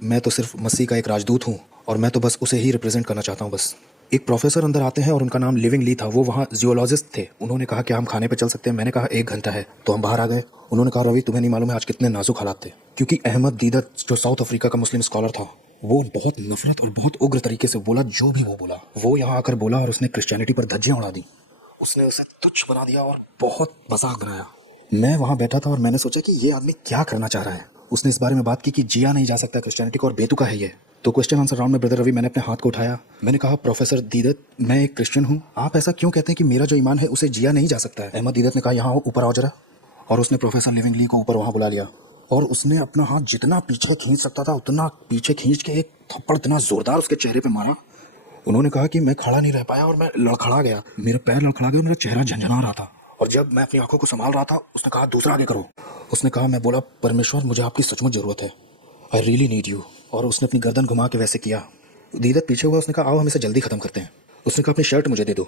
मैं तो सिर्फ मसीह का एक राजदूत हूँ और मैं तो बस उसे ही रिप्रेजेंट करना चाहता हूँ बस। एक प्रोफेसर अंदर आते हैं और उनका नाम लिविंग ली था। वो वहाँ जियोलॉजिस्ट थे। उन्होंने कहा कि हम खाने पे चल सकते हैं। मैंने कहा 1 घंटा है। तो हम बाहर आ गए। उन्होंने कहा रवि तुम्हें नहीं मालूम है आज कितने नाजुक हालात थे, क्योंकि अहमद दीदत जो साउथ अफ्रीका का मुस्लिम स्कॉलर था वो बहुत नफरत और बहुत उग्र तरीके से बोला। जो भी वो बोला वो यहाँ आकर बोला और उसने क्रिश्चियनिटी पर धज्जियां उड़ा दी। उसने उसे तुच्छ बना दिया और बहुत मजाक बनाया। मैं वहाँ बैठा था और मैंने सोचा कि ये आदमी क्या करना चाह रहा है। उसने इस बारे में बात की कि जिया नहीं जा सकता क्रिश्चियनिटी को और बेतुका है ये। तो क्वेश्चन आंसर राउंड में ब्रदर रवि मैंने अपने हाथ को उठाया। मैंने कहा प्रोफेसर दीदत मैं एक क्रिश्चियन हूँ, आप ऐसा क्यों कहते हैं कि मेरा जो ईमान है उसे जिया नहीं जा सकता है। अहमद दीदत ने कहा यहाँ आओ, ऊपर आओ जरा। और उसने प्रोफेसर लिविंग ली को ऊपर वहाँ बुला लिया और उसने अपना हाथ जितना पीछे खींच सकता था उतना पीछे खींच के एक थप्पड़ इतना जोरदार उसके चेहरे पे मारा। उन्होंने कहा कि मैं खड़ा नहीं रह पाया और मैं लड़खड़ा गया। मेरा पैर लड़खड़ा गया और मेरा चेहरा झंझना रहा था। और जब मैं अपनी आंखों को संभाल रहा था उसने कहा दूसरा आगे करो। उसने कहा, मैं बोला परमेश्वर मुझे आपकी सचमुच जरूरत है, आई रियली नीड यू। और उसने अपनी गर्दन घुमा के वैसे किया। दीदत पीछे हुआ। उसने कहा आओ हम इसे जल्दी खत्म करते हैं। उसने कहा अपनी शर्ट मुझे दे दो,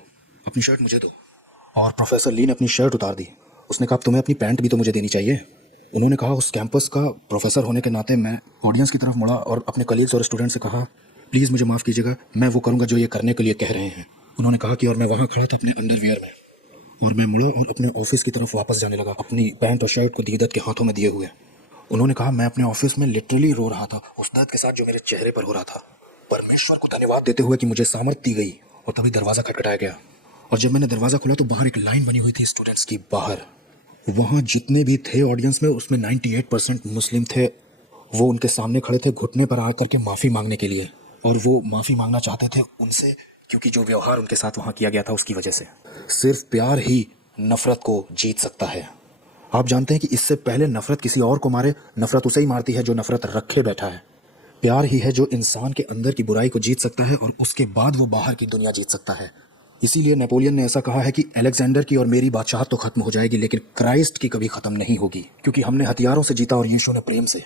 अपनी शर्ट मुझे दो। और प्रोफेसर ली ने अपनी शर्ट उतार दी। उसने कहा तुम्हें अपनी पैंट भी तो मुझे देनी चाहिए। उन्होंने कहा उस कैंपस का प्रोफेसर होने के नाते मैं ऑडियंस की तरफ मुड़ा और अपने कलीग्स और स्टूडेंट से कहा प्लीज़ मुझे माफ़ कीजिएगा, मैं वो करूँगा जो ये करने के लिए कह रहे हैं। उन्होंने कहा कि और मैं वहाँ खड़ा था अपने अंडरवियर में और मैं मुड़ा और अपने ऑफिस की तरफ वापस जाने लगा अपनी पैंट और शर्ट को दीदत के हाथों में दिए हुए। उन्होंने कहा मैं अपने ऑफिस में लिटरली रो रहा था उस दर्द के साथ जो मेरे चेहरे पर हो रहा था, परमेश्वर को धन्यवाद देते हुए कि मुझे सामर्थ दी गई। और तभी दरवाज़ा खटखटाया गया और जब मैंने दरवाज़ा खोला तो बाहर एक लाइन बनी हुई थी स्टूडेंट्स की। बाहर वहाँ जितने भी थे ऑडियंस में उसमें 98% मुस्लिम थे। वो उनके सामने खड़े थे घुटने पर आकर के माफ़ी मांगने के लिए और वो माफ़ी मांगना चाहते थे उनसे, क्योंकि जो व्यवहार उनके साथ वहाँ किया गया था उसकी वजह से। सिर्फ प्यार ही नफ़रत को जीत सकता है। आप जानते हैं कि इससे पहले नफ़रत किसी और को मारे, नफ़रत उसे ही मारती है जो नफ़रत रखे बैठा है। प्यार ही है जो इंसान के अंदर की बुराई को जीत सकता है और उसके बाद वो बाहर की दुनिया जीत सकता है। इसीलिए नेपोलियन ने ऐसा कहा है कि अलेक्जेंडर की और मेरी बादशाहत तो खत्म हो जाएगी लेकिन क्राइस्ट की कभी खत्म नहीं होगी, क्योंकि हमने हथियारों से जीता और यीशु ने प्रेम से।